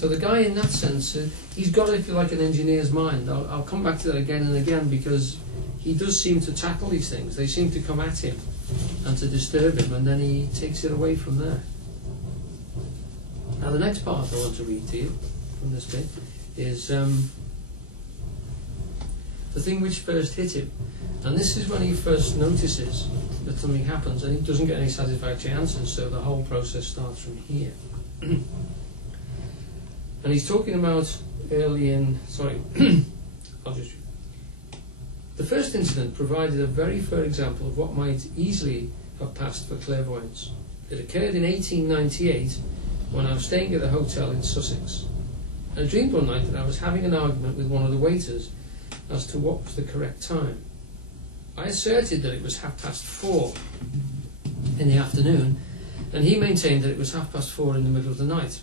So the guy, in that sense, he's got, if you like, an engineer's mind. I'll come back to that again and again, because he does seem to tackle these things. They seem to come at him and to disturb him, and then he takes it away from there. Now the next part I want to read to you from this bit is the thing which first hit him. And this is when he first notices that something happens and he doesn't get any satisfactory answers, so the whole process starts from here. And he's talking about early in, the first incident provided a very fair example of what might easily have passed for clairvoyance. It occurred in 1898 when I was staying at a hotel in Sussex. I dreamed one night that I was having an argument with one of the waiters as to what was the correct time. I asserted that it was 4:30 in the afternoon, and he maintained that it was 4:30 in the middle of the night.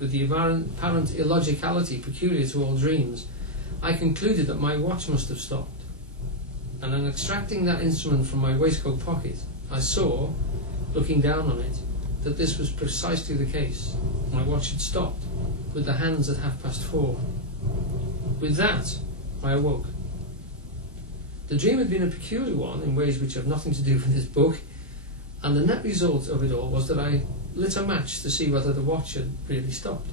With the apparent illogicality peculiar to all dreams, I concluded that my watch must have stopped. And on extracting that instrument from my waistcoat pocket, I saw, looking down on it, that this was precisely the case. My watch had stopped, with the hands at 4:30. With that, I awoke. The dream had been a peculiar one in ways which have nothing to do with this book, and the net result of it all was that I lit a match to see whether the watch had really stopped.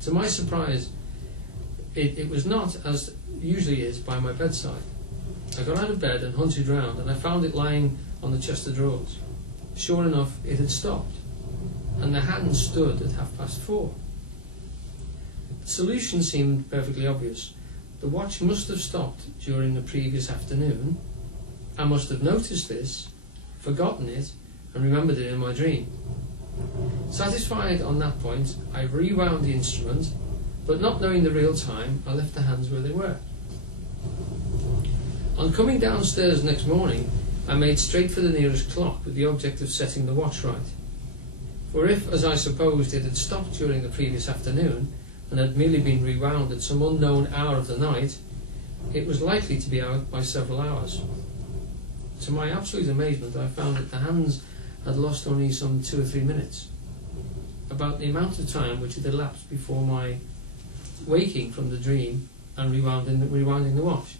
To my surprise, it was not, as usually is, by my bedside. I got out of bed and hunted round, and I found it lying on the chest of drawers. Sure enough, it had stopped, and the hand stood at 4:30. The solution seemed perfectly obvious. The watch must have stopped during the previous afternoon. I must have noticed this, forgotten it, and remembered it in my dream. Satisfied on that point, I rewound the instrument, but not knowing the real time, I left the hands where they were. On coming downstairs next morning, I made straight for the nearest clock with the object of setting the watch right. For if, as I supposed, it had stopped during the previous afternoon, and had merely been rewound at some unknown hour of the night, it was likely to be out by several hours. To my absolute amazement, I found that the hands had lost only some 2 or 3 minutes, about the amount of time which had elapsed before my waking from the dream and rewinding the watch.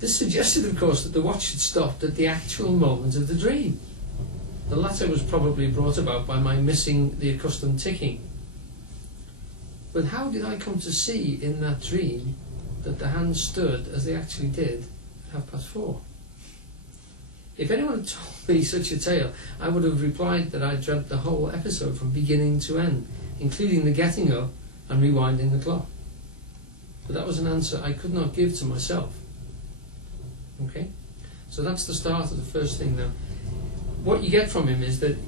This suggested, of course, that the watch had stopped at the actual moment of the dream. The latter was probably brought about by my missing the accustomed ticking. But how did I come to see in that dream that the hands stood as they actually did at 4:30? If anyone had told me such a tale, I would have replied that I dreamt the whole episode from beginning to end, including the getting up and rewinding the clock. But that was an answer I could not give to myself. Okay? So that's the start of the first thing now. What you get from him is that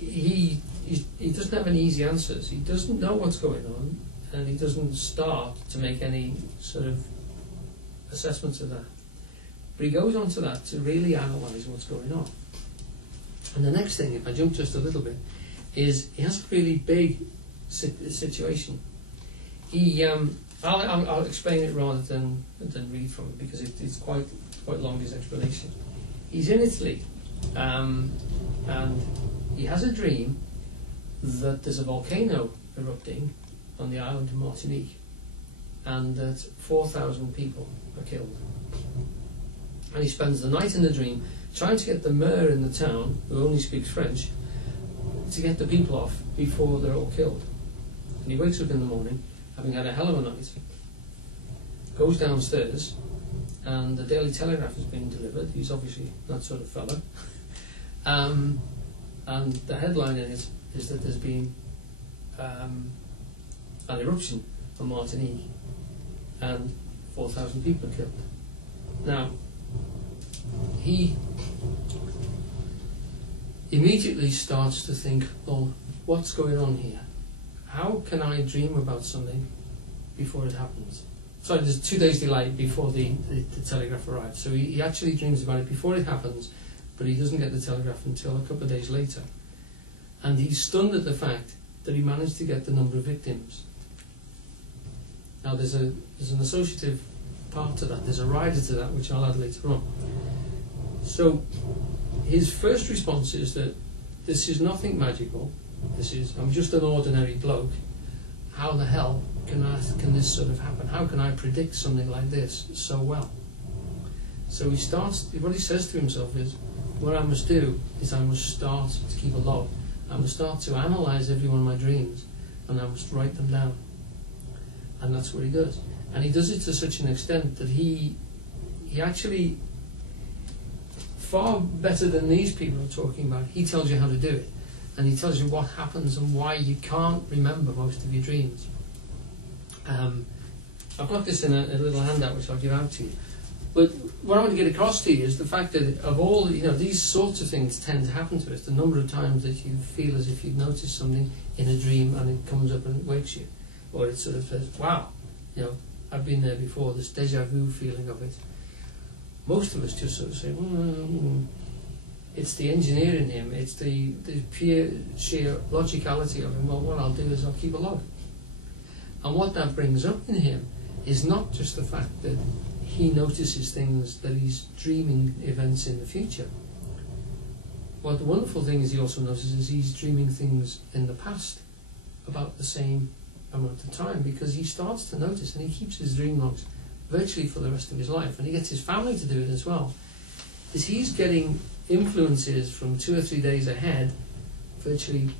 he doesn't have any easy answers. He doesn't know what's going on, and he doesn't start to make any sort of assessments of that. But he goes on to that to really analyse what's going on. And the next thing, if I jump just a little bit, is he has a really big situation. I'll explain it rather than read from it, because it's quite long, his explanation. He's in Italy, and he has a dream that there's a volcano erupting on the island of Martinique, and that 4,000 people are killed. And he spends the night in the dream trying to get the mayor in the town, who only speaks French, to get the people off before they're all killed. And he wakes up in the morning, having had a hell of a night, goes downstairs, and the Daily Telegraph has been delivered. He's obviously that sort of fellow. And the headline in it is that there's been an eruption on Martinique, and 4,000 people are killed. Now, he immediately starts to think, well, what's going on here? How can I dream about something before it happens? Sorry, there's 2 days delay before the telegraph arrives. So he actually dreams about it before it happens, but he doesn't get the telegraph until a couple of days later. And he's stunned at the fact that he managed to get the number of victims. Now there's an associative part to that, there's a rider to that, which I'll add later on. So his first response is that this is nothing magical, I'm just an ordinary bloke, how the hell can this sort of happen? How can I predict something like this so well? So he starts, what he says to himself is, what I must do is I must start to keep a log. I must start to analyse every one of my dreams, and I must write them down. And that's what he does. And he does it to such an extent that he actually, far better than these people are talking about, he tells you how to do it. And he tells you what happens and why you can't remember most of your dreams. I've got this in a little handout which I'll give out to you. But what I want to get across to you is the fact that of all, these sorts of things tend to happen to us. The number of times that you feel as if you've noticed something in a dream and it comes up and it wakes you. Or it sort of says, wow, I've been there before, this deja vu feeling of it. Most of us just sort of say, it's the engineer in him, it's the pure sheer logicality of him. Well, what I'll do is I'll keep a log. And what that brings up in him is not just the fact that he notices things, that he's dreaming events in the future. What the wonderful thing is, he also notices he's dreaming things in the past about the same amount of time, because he starts to notice, and he keeps his dream logs virtually for the rest of his life, and he gets his family to do it as well, is he's getting influences from 2 or 3 days ahead virtually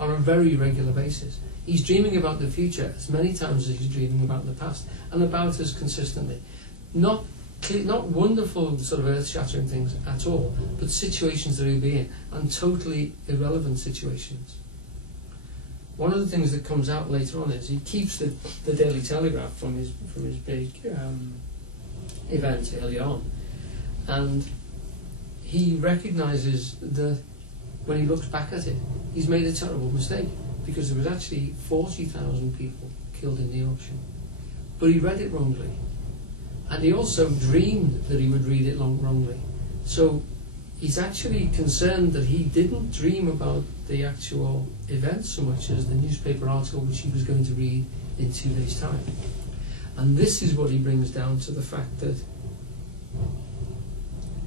on a very regular basis. He's dreaming about the future as many times as he's dreaming about the past, and about as consistently. Not wonderful sort of earth-shattering things at all, but situations that he'll be in, and totally irrelevant situations. One of the things that comes out later on is he keeps the Daily Telegraph from his big event early on, and he recognises that when he looks back at it, he's made a terrible mistake, because there was actually 40,000 people killed in the eruption. But he read it wrongly. And he also dreamed that he would read it wrongly. So he's actually concerned that he didn't dream about the actual event so much as the newspaper article which he was going to read in 2 days' time. And this is what he brings down to the fact that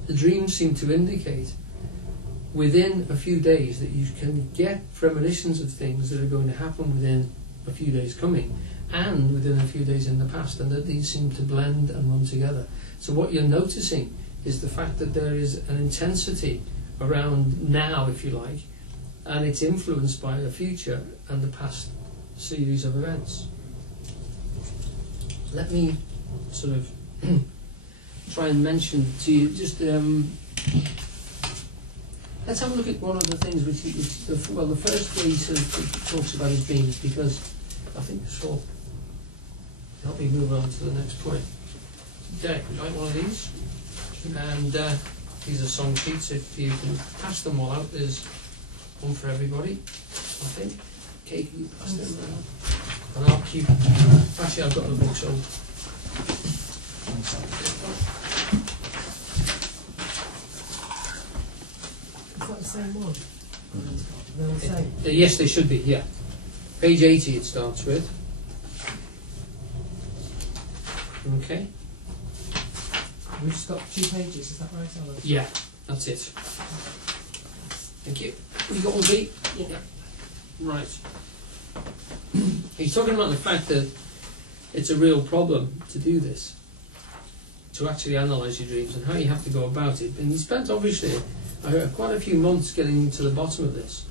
the dreams seem to indicate within a few days that you can get premonitions of things that are going to happen within a few days coming, and within a few days in the past, and that these seem to blend and run together. So what you're noticing is the fact that there is an intensity around now, if you like, and it's influenced by the future and the past series of events. Let me sort of try and mention to you just let's have a look at one of the things which the first way he sort of talks about his dreams, because I think this will help me move on to the next point. Derek, would you like one of these? And these are song sheets. If you can pass them all out, there's one for everybody, I think. Kate, can you pass them around? And I'll keep. Actually, I've got the book, so. Is that the same one? They're all the same? Yes, they should be, yeah. Page 80 it starts with. Okay. We've just got 2 pages, is that right, Alan? Yeah, that's it. Thank you. Have you got one, B? Yeah. Right. He's talking about the fact that it's a real problem to do this, to actually analyse your dreams and how you have to go about it. And he spent, obviously, quite a few months getting to the bottom of this.